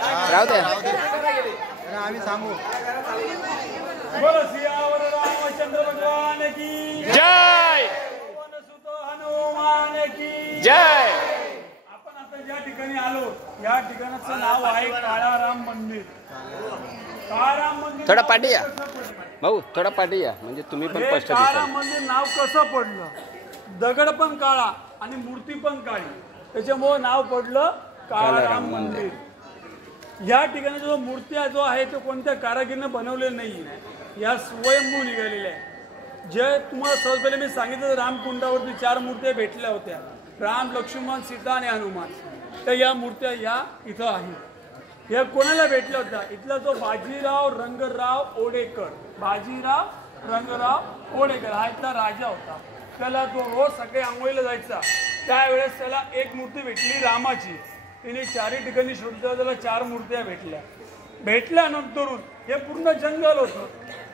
राहू द्या आम्ही सांगू सियावर रामचंद्र भगवान की जय, सुत हनुमान की जय. आपण आता ज्या ठिकाणी आलो या ठिकाणाचं नाव आहे काळाराम मंदिर. काळाराम मंदिर थोडा पाठी या भाऊ, थोडा पाठी या म्हणजे तुम्ही पण स्पष्ट दिसाल. काळाराम मंदिर नाव कसं पडलं? दगड पण काळा आणि मूर्ती पण काळी, त्याच्यामुळे नाव पडलं काळाराम मंदिर. या ठिकाणी जो मूर्त्या जो आहे तो कोणत्या कारागीरनं बनवलेला नाही, या स्वयंभू निघालेल्या आहे. जे तुम्हाला सहजपणे मी सांगितलं रामकुंडावरती 4 मूर्त्या भेटल्या होत्या, राम, लक्ष्मण, सीता आणि हनुमान. तर या मूर्त्या या इथं आहेत. या कोणाला भेटल्या होत्या? इथला जो बाजीराव रंगराव ओडेकर, बाजीराव रंगराव ओडेकर हा इथला राजा होता. त्याला तो रोज सकाळी आंघोळीला जायचा. त्यावेळेस त्याला एक मूर्ती भेटली रामाची. तिने 4 ठिकाणी शोधल्या, त्याला 4 मूर्त्या भेटल्या. भेटल्यानंतरून हे पूर्ण जंगल होतं.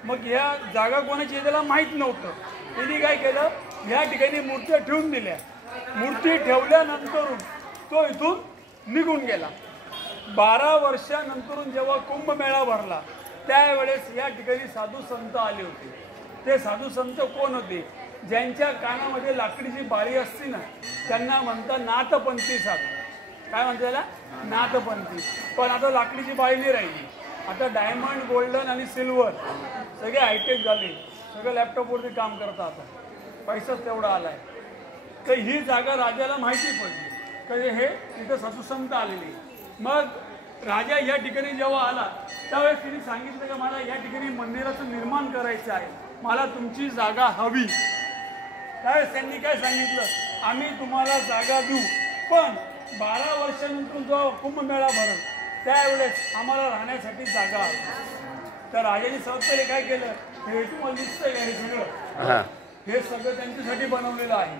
मग ह्या जागा कोणाची त्याला माहीत नव्हतं. तिने काय केलं, ह्या ठिकाणी मूर्त्या ठेवून दिल्या. मूर्ती ठेवल्यानंतरून तो इथून निघून गेला. 12 वर्षानंतरून जेव्हा कुंभमेळा भरला त्यावेळेस या ठिकाणी साधू संत आले होते. ते साधू संत कोण होते? ज्यांच्या कानामध्ये लाकडीची बाळी असते ना त्यांना म्हणतात नाथपंथी साधू. काय म्हणते त्याला? नाथपंथी. पण आता लाकडीची बाळी नाही राहिली. आता डायमंड, गोल्डन आणि सिल्वर सगळे हायटेक झाले. सगळं लॅपटॉपवरती काम करतात. आता पैसाच तेवढा आलाय. तर ही जागा राजाला माहिती पडली तर हे इथं साधू संत आलेले. मग राजा या ठिकाणी जेव्हा आला त्यावेळेस तिने सांगितलं की मला या ठिकाणी मंदिराचं निर्माण करायचं आहे, मला तुमची जागा हवी. त्यावेळेस त्यांनी काय सांगितलं, आम्ही तुम्हाला जागा देऊ, पण 12 वर्षानंतर जो कुंभमेळा भरल त्यावेळेस आम्हाला राहण्यासाठी जागा हवी. तर राजाने सहजपणे काय केलं, हे तुम्हाला दिसतंय का हे सगळं, हे सगळं त्यांच्यासाठी बनवलेलं आहे.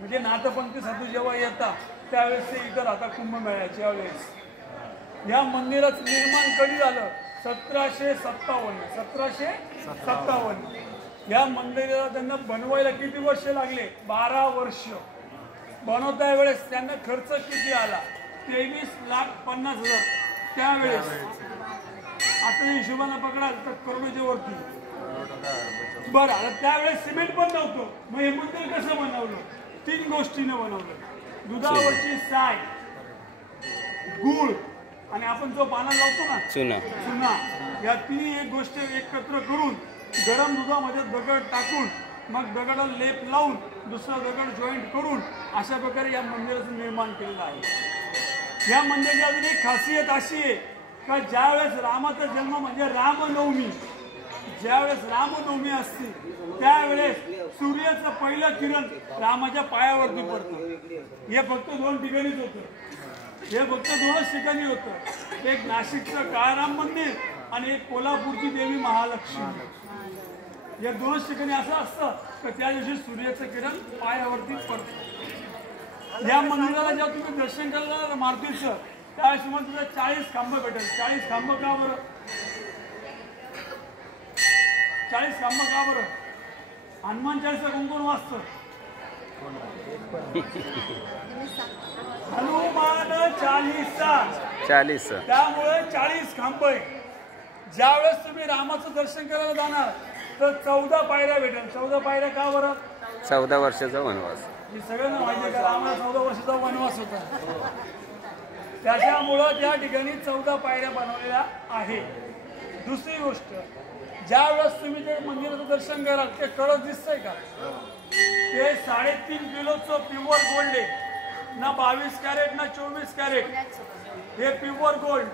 म्हणजे नाथपंथी साधू जेव्हा येतात त्यावेळेस ते इथं राहतात कुंभमेळ्याच्या वेळेस. या मंदिराचं निर्माण कधी झालं? 1757. 1757. या मंदिराला त्यांना बनवायला किती वर्ष लागले? 12 वर्ष. बनवता वेळेस त्यांना खर्च किती आला? 23,50,000. त्यावेळेस आता हिशोबाने पकडाल तर करोडोच्या वरती. बरं, आता त्यावेळेस सिमेंट पण नव्हतं. मग हे मंदिर कसं बनवलं? 3 गोष्टीने बनवलं. दुधावरची साय, गूळ आणि आपण जो पाना लावतो ना चुना, या 3 एक गोष्ट एकत्र करून गरम दुधामध्ये दगड टाकून मग दगडाला लेप लावून दुसरा दगड जॉईंट करून अशा प्रकारे या मंदिराचं निर्माण केलेलं आहे. या मंदिराची अजून एक खासियत अशी आहे का ज्यावेळेस रामाचा जन्म म्हणजे रामनवमी, ज्यावेळेस रामनवमी असते त्यावेळेस सूर्याचं पहिलं किरण रामाच्या पायावरती पडतं. हे फक्त 2 ठिकाणीच होतं. हे फक्त 2च ठिकाणी होतं. एक नाशिकचं काळाराम मंदिर आणि एक कोल्हापूरची देवी महालक्ष्मी. या 2च ठिकाणी असं असतं तर त्या दिवशी सूर्याचं किरण पायावरती पडतं. या मंदिराला जेव्हा तुम्ही दर्शन करायला मारुतीचं त्यावेळेस मग तुला 40 खांब भेटेल. 40 खांब का बरं? 40 खांब का बरं? हनुमान चालीसा कोण वाचतं? हनुमान चालीसा. त्यामुळे 40 खांब आहे. ज्यावेळेस तुम्ही रामाचं दर्शन करायला जाणार तर 14 पायऱ्या भेटेल. 14 पायऱ्या का बरं? 14 वर्षाचा वनवास. हे सगळ्यांना माहिती आहे का रामाला 14 वर्षाचा वनवास होता. त्याच्यामुळं त्या ठिकाणी 14 पायऱ्या बनवलेल्या आहे. दुसरी गोष्ट, ज्यावेळेस तुम्ही ते मंदिराचं दर्शन कराल ते कळस दिसतंय का? ते 3.5 किलोचं प्युअर गोल्ड आहे. ना 22 कॅरेट ना 24 कॅरेट. हे प्युअर गोल्ड.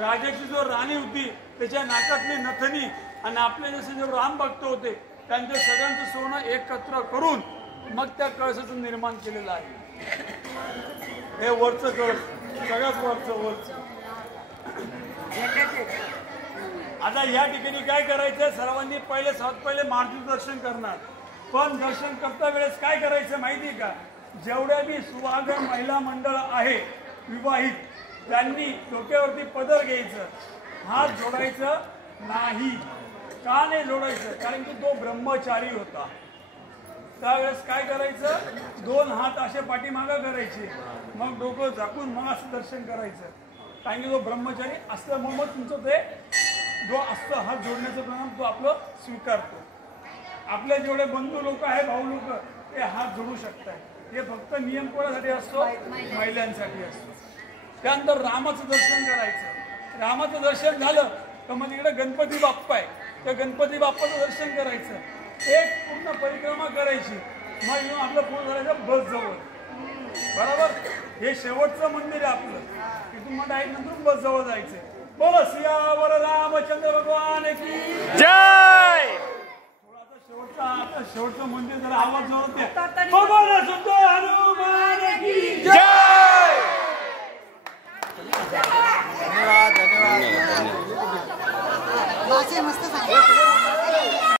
राजाची जो राणी होती त्याच्या नाकातली नथनी आणि आपले जसे जो राम भक्त होते त्यांचं सगळ्यांचं सोनं एकत्र करून मग त्या कळसाचं निर्माण केलेलं आहे. हे वरचं कळस, सगळ्यात वरचं. आता या ठिकाणी काय करायचं, सर्वांनी पहिले मारुतीचं दर्शन करणार. पण दर्शन करता वेळेस काय करायचं माहिती आहे का? जेवढ्या बी सुवागण महिला मंडळ आहे विवाहित त्यांनी डोक्यावरती पदर घ्यायचं, हात जोडायचं नाही. का नाही जोडायचं? कारण की तो ब्रह्मचारी होता. त्यावेळेस काय करायचं, 2 हात असे पाठीमागं करायचे, मग डोकं झाकून मग असं दर्शन करायचं. कारण की जो ब्रह्मचारी असल्यामुळे मग तुमचं ते जो असतं हात जोडण्याचं प्रमाण तो आपलं स्वीकारतो. आपले जेवढे बंधू लोक आहे भाऊ लोक ते हात जोडू शकतात. हे फक्त नियम कोणासाठी असतो? महिलांसाठी असतो. त्यानंतर रामाचं दर्शन करायचं. रामाचं दर्शन झालं तर मग तिकडे गणपती बाप्पा आहे, त्या गणपती बाप्पाचं दर्शन करायचं. एक पूर्ण परिक्रमा करायची, मग येऊन आपलं पूर्ण करायचं बस जवळ. बरोबर, हे शेवटचं मंदिर आहे आपलं. तिथून मग डायरेक्ट नंतर बस जवळ जायचंय. बोल सियावर रामचंद्र भगवान की जय. थोडासा शेवटचं मंदिर जरा आवाज जोरात द्या. भगवान सुद्धा हनुमान की जय. धन्यवाद धन्यवाद. मस्त सांगितलं.